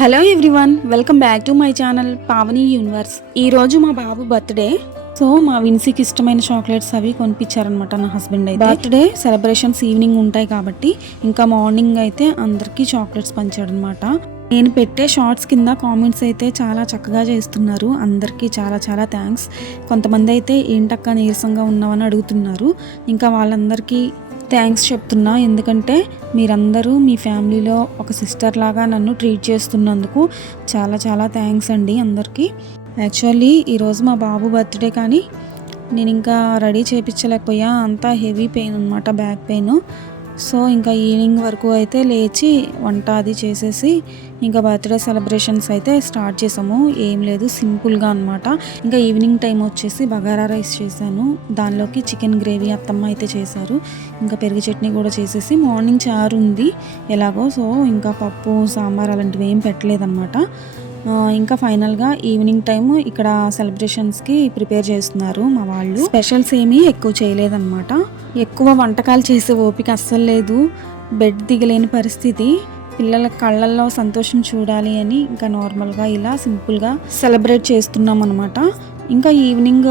Hello everyone, welcome back to my channel Pavani universe. ఈరోజు మా బాబు birthday. So మా విన్సీకి ఇష్టమైన చాక్లెట్స్ అవి కొనిపించారనమాట నా హస్బెండ్. అయితే బర్త్డే సెలబ్రేషన్స్ ఈవినింగ్ ఉంటాయి కాబట్టి ఇంకా మార్నింగ్ అయితే అందరికీ చాక్లెట్స్ పంచాడనమాట. నేను పెట్టే షార్ట్స్ కింద కామెంట్స్ అయితే చాలా చక్కగా చేస్తున్నారు. అందరికీ చాలా చాలా థ్యాంక్స్. కొంతమంది అయితే ఏంటక్క నీరసంగా ఉన్నామని అడుగుతున్నారు. ఇంకా వాళ్ళందరికీ థ్యాంక్స్ చెప్తున్నా, ఎందుకంటే మీరందరూ మీ ఫ్యామిలీలో ఒక సిస్టర్ లాగా నన్ను ట్రీట్ చేస్తున్నందుకు చాలా చాలా థ్యాంక్స్ అండి అందరికీ. యాక్చువల్లీ ఈరోజు మా బాబు బర్త్డే, కానీ నేను ఇంకా రెడీ చేయించలేకపోయా. అంతా హెవీ పెయిన్ అనమాట, బ్యాక్ పెయిన్. సో ఇంకా ఈవినింగ్ వరకు అయితే లేచి వంట అది చేసేసి ఇంకా బర్త్డే సెలబ్రేషన్స్ అయితే స్టార్ట్ చేసాము. ఏం లేదు, సింపుల్గా అనమాట. ఇంకా ఈవినింగ్ టైం వచ్చేసి బగారా రైస్ చేశాను. దానిలోకి చికెన్ గ్రేవీ అత్తమ్మ అయితే చేశారు. ఇంకా పెరుగు చట్నీ కూడా చేసేసి మార్నింగ్ చారు ఉంది ఎలాగో. సో ఇంకా పప్పు సాంబార్ అలాంటివి ఏం పెట్టలేదన్నమాట. ఇంకా ఫైనల్గా ఈవినింగ్ టైము ఇక్కడ సెలబ్రేషన్స్కి ప్రిపేర్ చేస్తున్నారు మా వాళ్ళు. స్పెషల్స్ ఏమీ ఎక్కువ చేయలేదన్నమాట. ఎక్కువ వంటకాలు చేసే ఓపిక అస్సలు లేదు. బెడ్ దిగలేని పరిస్థితి. పిల్లల కళ్ళల్లో సంతోషం చూడాలి అని ఇంకా నార్మల్గా ఇలా సింపుల్గా సెలబ్రేట్ చేస్తున్నాం అనమాట. ఇంకా ఈవినింగ్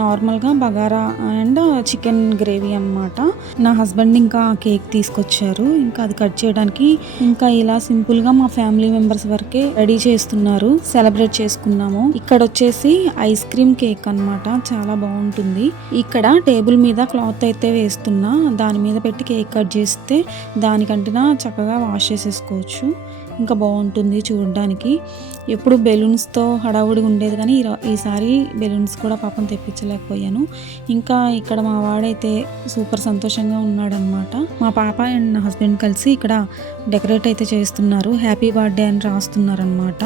నార్మల్గా బగారా అండ్ చికెన్ గ్రేవీ అనమాట. నా హస్బెండ్ ఇంకా కేక్ తీసుకొచ్చారు. ఇంకా అది కట్ చేయడానికి ఇంకా ఇలా సింపుల్గా మా ఫ్యామిలీ మెంబర్స్ వరకే రెడీ చేస్తున్నారు. సెలబ్రేట్ చేసుకున్నాము. ఇక్కడ వచ్చేసి ఐస్ క్రీమ్ కేక్ అనమాట, చాలా బాగుంటుంది. ఇక్కడ టేబుల్ మీద క్లాత్ అయితే వేస్తున్నా, దాని మీద పెట్టి కేక్ కట్ చేస్తే దానికంటే చక్కగా వాష్ చేసేసుకోవచ్చు. ఇంకా బాగుంటుంది చూడడానికి. ఎప్పుడు బెలూన్స్తో హడావుడిగా ఉండేది, కానీ ఈసారి బెలూన్స్ కూడా పాపం తెప్పించలేకపోయాను. ఇంకా ఇక్కడ మా వాడైతే సూపర్ సంతోషంగా ఉన్నాడనమాట. మా పాప అండ్ నా హస్బెండ్ కలిసి ఇక్కడ డెకరేట్ అయితే చేస్తున్నారు. హ్యాపీ బర్త్డే అని రాస్తున్నారనమాట.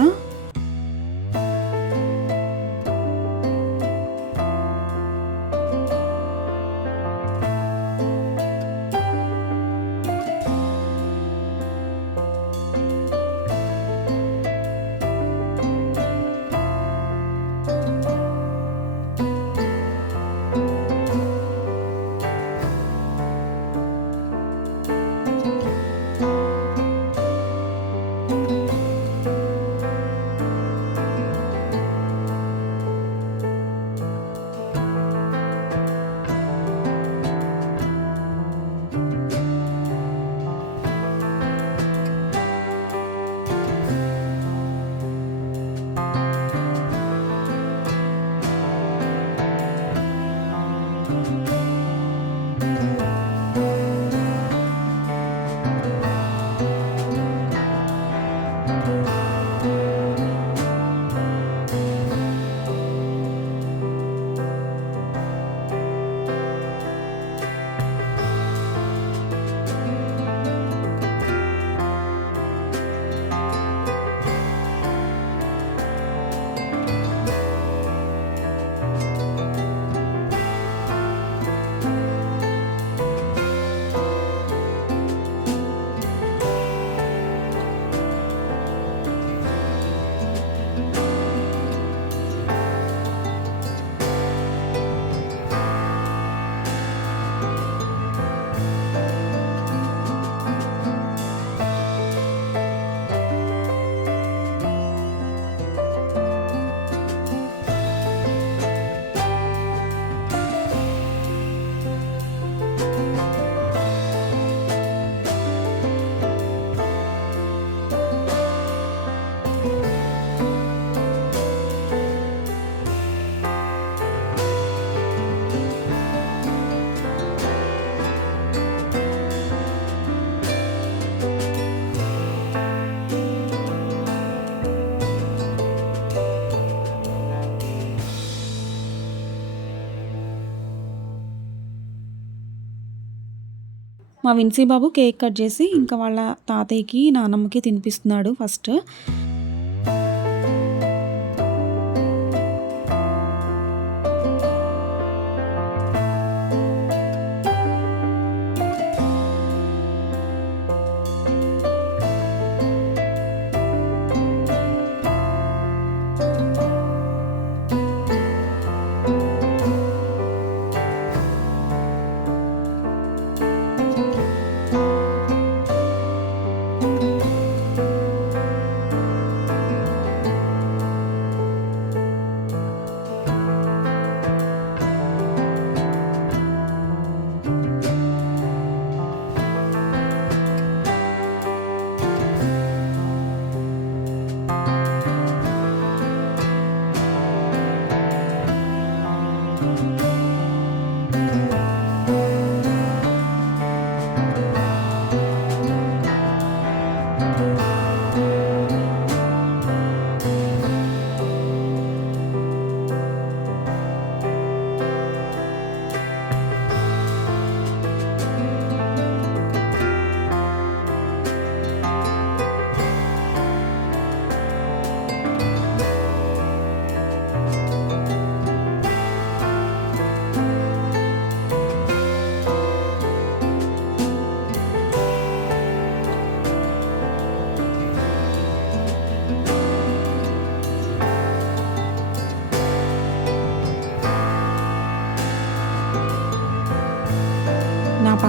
మా విన్సీ బాబు కేక్ కట్ చేసి ఇంకా వాళ్ళ తాతయ్యకి నానమ్మకి తినిపిస్తున్నాడు ఫస్ట్.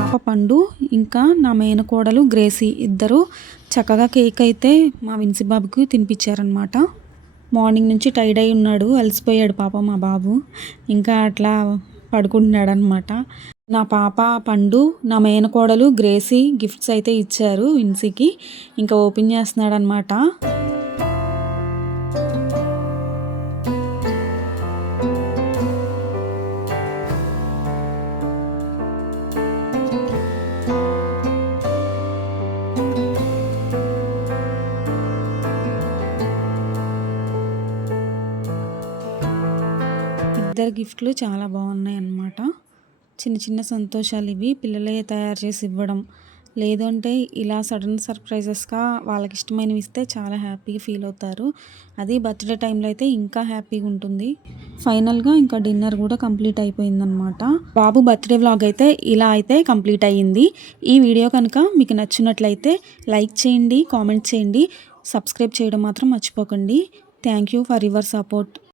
పాప పండు ఇంకా నా మేనకోడలు గ్రేసీ ఇద్దరు చక్కగా కేక్ అయితే మా విన్సీ బాబుకి తినిపించారనమాట. మార్నింగ్ నుంచి టైర్డ్ అయి ఉన్నాడు, అలసిపోయాడు పాప మా బాబు. ఇంకా అట్లా పడుకుంటున్నాడు అనమాట. నా పాప పండు, నా మేనకోడలు గ్రేసీ గిఫ్ట్స్ అయితే ఇచ్చారు విన్సీకి. ఇంకా ఓపెన్ చేస్తున్నాడు అనమాట. ఇద్దరు గిఫ్ట్లు చాలా బాగున్నాయి అన్నమాట. చిన్న చిన్న సంతోషాలు ఇవి, పిల్లలే తయారు చేసి ఇవ్వడం, లేదంటే ఇలా సడన్ సర్ప్రైజెస్గా వాళ్ళకి ఇష్టమైనవి ఇస్తే చాలా హ్యాపీగా ఫీల్ అవుతారు. అది బర్త్డే టైంలో అయితే ఇంకా హ్యాపీగా ఉంటుంది. ఫైనల్గా ఇంకా డిన్నర్ కూడా కంప్లీట్ అయిపోయిందనమాట. బాబు బర్త్డే వ్లాగ్ అయితే ఇలా అయితే కంప్లీట్ అయ్యింది. ఈ వీడియో కనుక మీకు నచ్చినట్లయితే లైక్ చేయండి, కామెంట్ చేయండి, సబ్స్క్రైబ్ చేయడం మాత్రం మర్చిపోకండి. Thank you for your support.